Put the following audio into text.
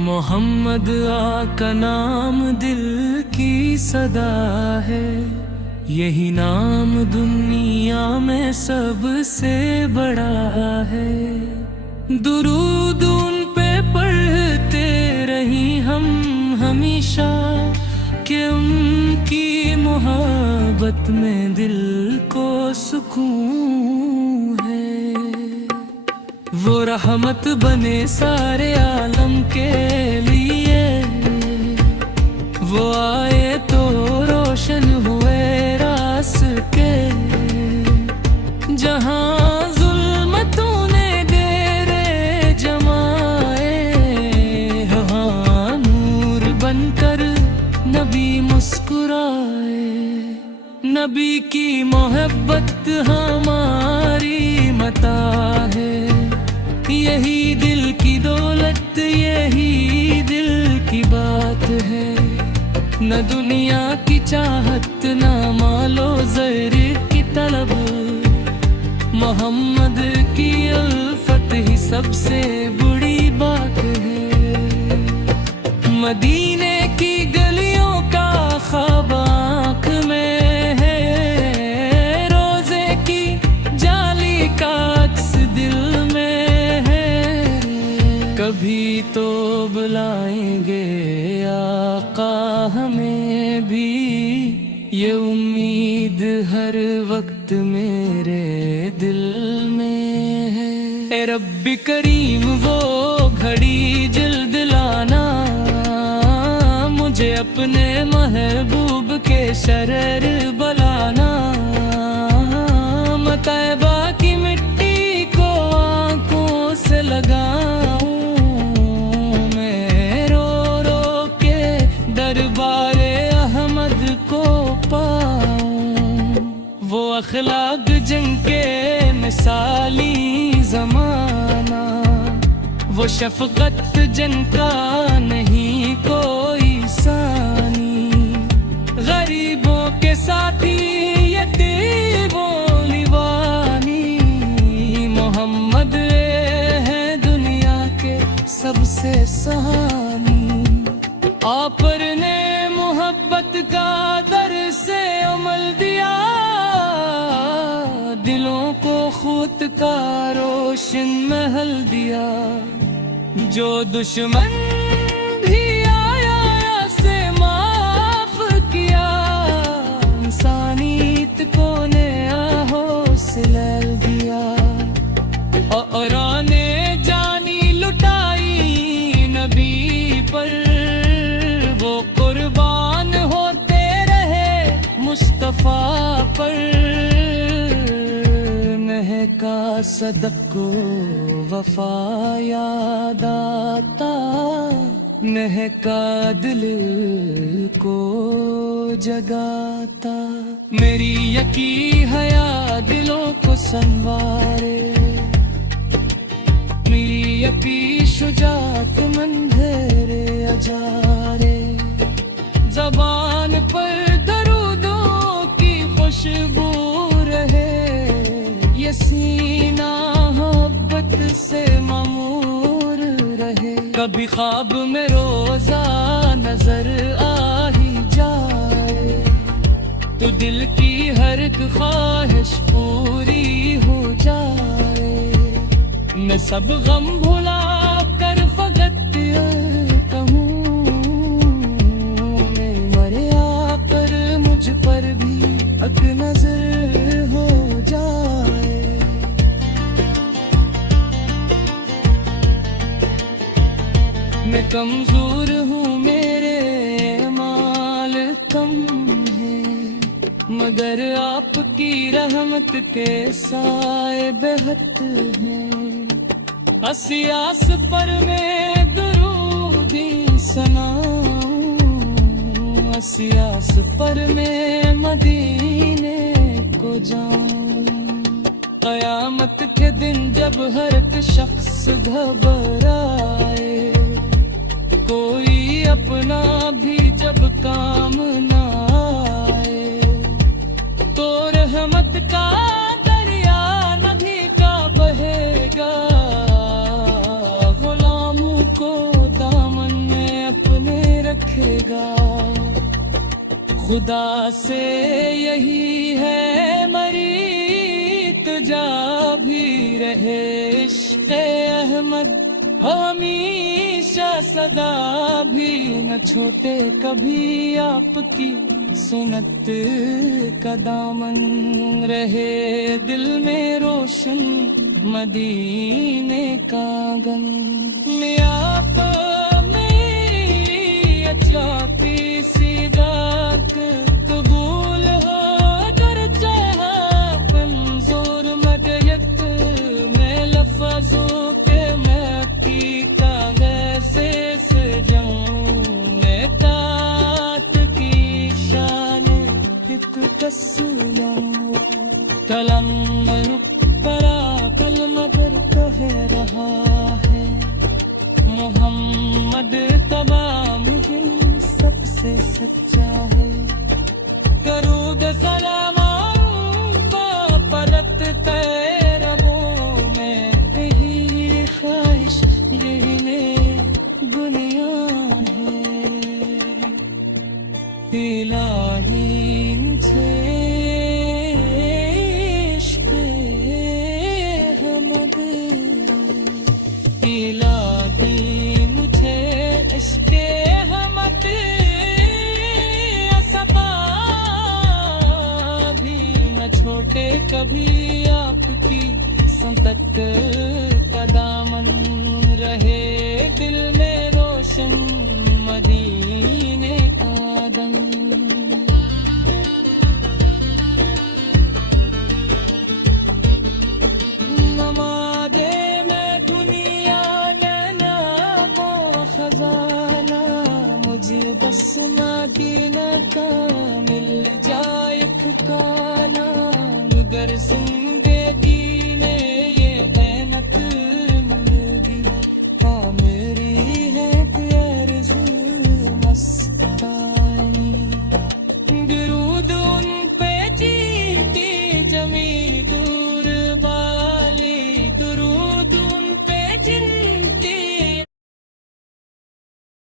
मोहम्मद आका नाम दिल की सदा है, यही नाम दुनिया में सबसे बड़ा है। दुरूद उन पे पढ़ते रही हम हमेशा, कि उनकी मोहब्बत में दिल को सुकून है। वो रहमत बने सारे आलम के लिए, वो आए तो रोशन हुए रास्ते। जहां जुल्मतों ने डेरे जमाए, वहां नूर बनकर नबी मुस्कुराए। नबी की मोहब्बत हमारी मता है, यही दिल की दौलत, यही दिल की बात है। न दुनिया की चाहत, न मालो ज़र की तलब, मोहम्मद की उल्फत ही सबसे बड़ी बात है। मदीने की गलियों का ख्वाब आँख में है, रोज़े की जाली का अक्स दिल में। कभी तो बुलाएंगे आका हमें भी, ये उम्मीद हर वक्त मेरे दिल में है। ए रब्बी करीम वो घड़ी जल्द लाना, मुझे अपने महबूब के शरर बुलाना। तैबा की मिट्टी को आंखों से लगाऊं, दरबारे अहमद को पाऊं। वो अखलाक जंग के मिसाली ज़माना, वो शफ़क़त जिनका नहीं कोई सानी। गरीबों के साथी यतीमों लिवानी, मोहम्मद है दुनिया के सबसे सहानी। आप ने मोहब्बत का दर से अमल दिया, दिलों को खुद का रोशन महल दिया। जो दुश्मन भी आया से माफ किया, इंसानियत को नया हौसला दिया। और आने जानी लुटाई नबी पर, कुर्बान होते रहे मुस्तफा पर। महका सदक को वफा याद आता, महका दिल को जगाता। मेरी यकी हया दिलों को संवारे, मेरी यकी शुजात मंधेरे अजारे। ज़बान पर दरूदों की खुशबू रहे, ये सीना मोहब्बत से मामूर रहे। कभी ख्वाब में रोज़ा नजर आ ही जाए, तो दिल की हर एक ख्वाहिश पूरी हो जाए। मैं सब गम भुला कर फकत कहूँ, पर भी अक नजर हो जाए। मैं कमजोर हूँ, मेरे माल कम है, मगर आपकी रहमत के साए बेहद हैं। असियास पर मैं बस यास पर मैं मदीने को जाऊं। कयामत के दिन जब हर एक शख्स घबराए, कोई अपना भी जब काम ना आए, तो रहमत का दरिया नदी का बहेगा, गुलामों को दामन में अपने रखेगा। खुदा से यही है मरीत, जा भी रहे इश्क़ अहमद, हमेशा सदा भी न छोटे कभी आपकी सुन्नत का दामन, रहे दिल में रोशन मदीने का आंगन। मैं आप मेरी अचापी सी डाक कबूल हो, अगर चाहा मंजूर मदयत में लफ्ज़ों के मक्की का वैसे सजाऊं। मैं तात की शान एक तस्लूं, कलम रुक परा कलम पर कह रहा है, मोहम्मद तमाम हिंद सबसे सच्चा है। दरूद सलाम को परत रबों में, यही ख्वाहिश यही दुनिया है। इलाही मुझे इश्क़ अहमद, इलाही मुझे इश्क़ अहमद, असफा भी न छोटे कभी आपकी संतत का दामन, रहे